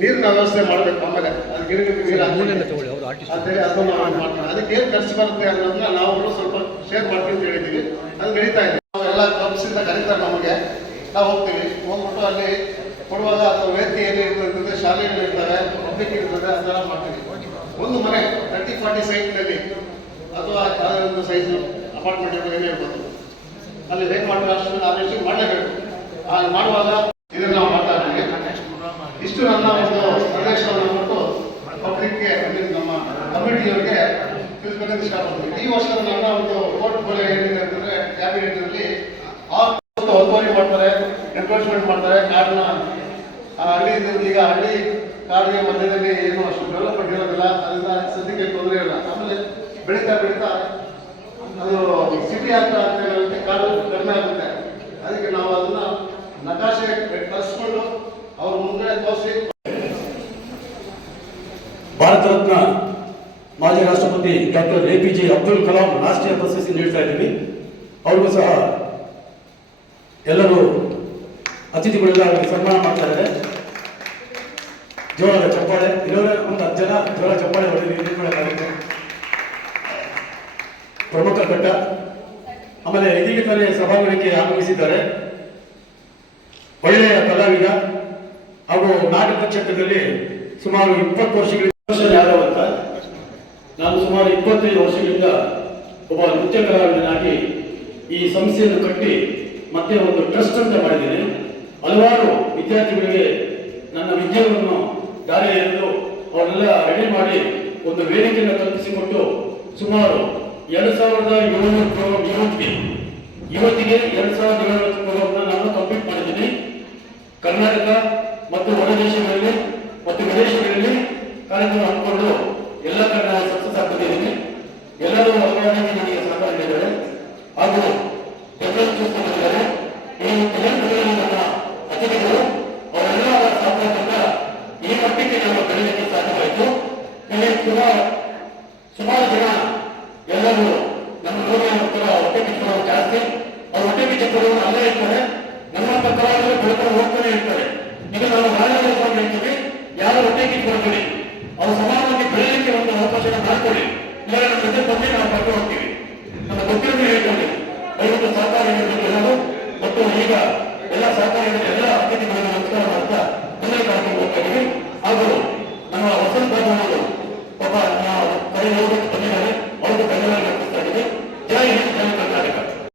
ನೀರಿನ ವ್ಯವಸ್ಥೆ ಮಾಡಬೇಕು. ಆಮೇಲೆ ಅದು ಗಿಡಗಳಿಗೆ ನೀರು ಅಂತೇಳಿ ಅದನ್ನು ಮಾಡ್ತಾರೆ. ಅದಕ್ಕೆ ಏನು ಖರ್ಚು ಬರುತ್ತೆ ಅನ್ನೋದನ್ನ ನಾವು ಸ್ವಲ್ಪ ಶೇರ್ ಮಾಡ್ತೀವಿ ಅಂತ ಹೇಳಿದ್ದೀವಿ. ಅದು ನಡೀತಾ ಇದೆ. ನಾವೆಲ್ಲ ಕ್ಲಬ್ಸಿಂದ ಕರೀತಾರೆ ನಮಗೆ, ನಾವು ಹೋಗ್ತೀವಿ. ಹೋಗ್ಬಿಟ್ಟು ಅಲ್ಲಿ ಕೊಡುವಾಗ ಅದು ವೇದಿಕೆ ಏನಿರ್ತದೆ, ಶಾಲೆಗಳಿರ್ತವೆ, ಪಬ್ಲಿಕ್ ಇರ್ತದೆ, ಅದೆಲ್ಲ ಮಾಡ್ತೀವಿ. ಒಂದು ಮನೆ 30-40 ಸೈಟ್ನಲ್ಲಿ ಅಥವಾ ಯಾವುದೇ ಒಂದು ಸೈಜ್ ಅಪಾರ್ಟ್ಮೆಂಟ್ ಏನೇ ಇರ್ಬೋದು, ಅಲ್ಲಿ ಹೇಗೆ ಮಾಡ್ತಾರೆ ಅಷ್ಟು ಆಲೋಚನೆ ಮಾಡಲೇಬೇಕು. ಮಾಡುವಾಗ ಇದನ್ನು ನಾವು ಮಾಡ್ತಾ ಇದ್ದೀವಿ. ಇಷ್ಟು ನನ್ನ ಒಂದು ಸಂದೇಶವನ್ನು ಕೊಟ್ಟು ಪಬ್ಲಿಕ್ಗೆ ನಮ್ಮ ಕಮಿಟಿಯವರಿಗೆ ತಿಳಿಸ್ಬೇಕಂತ ಇಷ್ಟಪಡ್ತೀವಿ. ಈ ವರ್ಷದ ನನ್ನ ಒಂದು ಪೋರ್ಟ್ಫೋಲಿಯೋ ಏನಿದೆ ಅಂತಂದರೆ ಕ್ಯಾಬಿನೆಟ್ನಲ್ಲಿ ಒತ್ತುವರಿ ಮಾಡ್ತಾರೆ, ಎನ್ಕ್ರೋಚ್ಮೆಂಟ್ ಮಾಡ್ತಾರೆ. ಕಾರಣ ಹಳ್ಳಿಯಿಂದ ಈಗ ಹಳ್ಳಿ ಕಾಡಿಗೆ ಮಧ್ಯದಲ್ಲಿ ಏನು ಅಷ್ಟು ಡೆವಲಪ್ಮೆಂಟ್ ಇರೋದಿಲ್ಲ, ಅದರಿಂದ ಸದ್ಯಕ್ಕೆ ತೊಂದರೆ ಇಲ್ಲ. ಆಮೇಲೆ ಬೆಳೀತಾ ಬೆಳೀತಾ ಅದು ಸಿಟಿ ಆಗ್ತಾ ಆಗ್ತಾ ಕಾಡು ಕಡಿಮೆ ಆಗುತ್ತೆ. ಅದಕ್ಕೆ ನಾವು ಅದನ್ನ ನಕಾಶೆ ಕಲಿಸ್ಕೊಂಡು ಅವ್ರ ಮುಂದೆ ತೋರಿಸಿ. ಭಾರತ ರತ್ನ ಮಾಜಿ ರಾಷ್ಟ್ರಪತಿ ಡಾಕ್ಟರ್ APJ ಅಬ್ದುಲ್ ಕಲಾಂ ರಾಷ್ಟ್ರೀಯ ಪ್ರಶಸ್ತಿ ನೀಡ್ತಾ ಇದ್ದೀವಿ. ಅವ್ರಿಗೂ ಸಹ ಎಲ್ಲರೂ ಅತಿಥಿಗಳೆಲ್ಲ ಸನ್ಮಾನ ಮಾಡ್ತಾ ಇದ್ದಾರೆ. ಜೋರಾದ ಚಪ್ಪಾಳೆ, ಇರೋರ ಒಂದು 10 ಜನ ಜೋರ ಚಪ್ಪಾಳೆ ಹೊಡೆದಿದ್ದಾರೆ. ಪ್ರಮುಖ ಘಟ್ಟ. ಆಮೇಲೆ ಇದೀಗ ತಾನೇ ಸಭಾಂಗಣಕ್ಕೆ ಆಗಮಿಸಿದ್ದಾರೆ ಒಳ್ಳೆಯ ಕಲಾವಿದ ಹಾಗೂ ನಾಟಕ ಕ್ಷೇತ್ರದಲ್ಲಿ ಸುಮಾರು 20 ವರ್ಷಗಳಿಂದ ಯಾದವ್ ಅಂತ. ನಾನು ಸುಮಾರು 25 ವರ್ಷಗಳಿಂದ ಒಬ್ಬ ನೃತ್ಯ ಕಲಾವಿದನಾಗಿ ಈ ಸಂಸ್ಥೆಯನ್ನು ಕಟ್ಟಿ ಮತ್ತೆ ಒಂದು ಟ್ರಸ್ಟ್ ಅಂತ ಮಾಡಿದ್ದೇನೆ. ಹಲವಾರು ವಿದ್ಯಾರ್ಥಿಗಳಿಗೆ ನನ್ನ ವಿದ್ಯೆಯನ್ನು ದಾರಿ ಎರೆದು ಅವರೆಲ್ಲ ರೆಡಿ ಮಾಡಿ ಒಂದು ವೇದಿಕೆಯನ್ನು ಕಲ್ಪಿಸಿಕೊಟ್ಟು ಸುಮಾರು 2700 ಪ್ರೋಗ್ರಾಮ್ ಇವತ್ತಿಗೆ 2700 ಪ್ರೋಗ್ರಾಮ್ನ ನಾನು ಕಂಪ್ಲೀಟ್ ಮಾಡಿದ್ದೀನಿ. ಕರ್ನಾಟಕ ಮತ್ತು ಹೊರ ದೇಶಗಳಲ್ಲಿ ಮತ್ತು ವಿದೇಶಗಳಲ್ಲಿ ಕಾರ್ಯಕ್ರಮ ಹಮ್ಮಿಕೊಂಡು ಎಲ್ಲ ಕಡೆ ಸಕ್ಸಸ್ ಆಗ್ತಿದ್ದೀನಿ. ಎಲ್ಲರೂ ಹಲವಾರು ನನಗೆ ಸಹಕಾರ ನೀಡಿದ್ದಾರೆ ಹಾಗೂ ಬೆಂಬಲಿಸಿದ್ದಾರೆ. ಈ ನನ್ನ ಅತಿಥಿಗಳು ಅವರೆಲ್ಲ ಸಹಕಾರದಿಂದ ಈ ಮಟ್ಟಿಗೆ ನಮ್ಮ ಬೆಳೆಯಲಿಕ್ಕೆ ಸಾಧ್ಯವಾಯಿತು. ಇಲ್ಲಿ ಸುಮಾರು ಜನ ಎಲ್ಲರೂ ನಮ್ಮ ರೋಗಿಯ ಹೊಟ್ಟೆ ಬಿಚ್ಚುಗಳು ಜಾಸ್ತಿ. ಅವ್ರ ಹೊಟ್ಟೆ ಬಿಚ್ಚುಗಳು ಅಲ್ಲೇ ಇರ್ತಾರೆ, ನಮ್ಮ ಕಲಾವಿದರು ಬೆಳ್ಕೊಂಡು ಹೋಗ್ತಾನೆ ಇರ್ತಾರೆ. ಈಗ ನಾವು ರಾಜ್ಯದಲ್ಲಿ ಹೇಳ್ತೀವಿ, ಯಾರು ಹೊಟ್ಟೆ ಕಿತ್ಕೊಳ್ತೀವಿ ಅವ್ರ ಸಮಾಜವಾಗಿ ಬೆಳೆಯಲಿಕ್ಕೆ ಒಂದು ಅವಕಾಶ ಮಾಡ್ಕೊಳ್ಳಿ, ಇಲ್ಲ ನಮ್ಮ ಜೊತೆ ಬಂದು ನಾವು ಬರ್ಕೊಂಡು ಹೋಗ್ತೀವಿ. ನಮ್ಮ ಗೊತ್ತಿರೋದು ಹೇಳ್ಕೊಳ್ಳಿ. ದಯವಿಟ್ಟು ಸಹಕಾರ ನೀಡಬೇಕು ಎಲ್ಲರೂ. ಮತ್ತು ಈಗ ಎಲ್ಲ ಸಹಕಾರ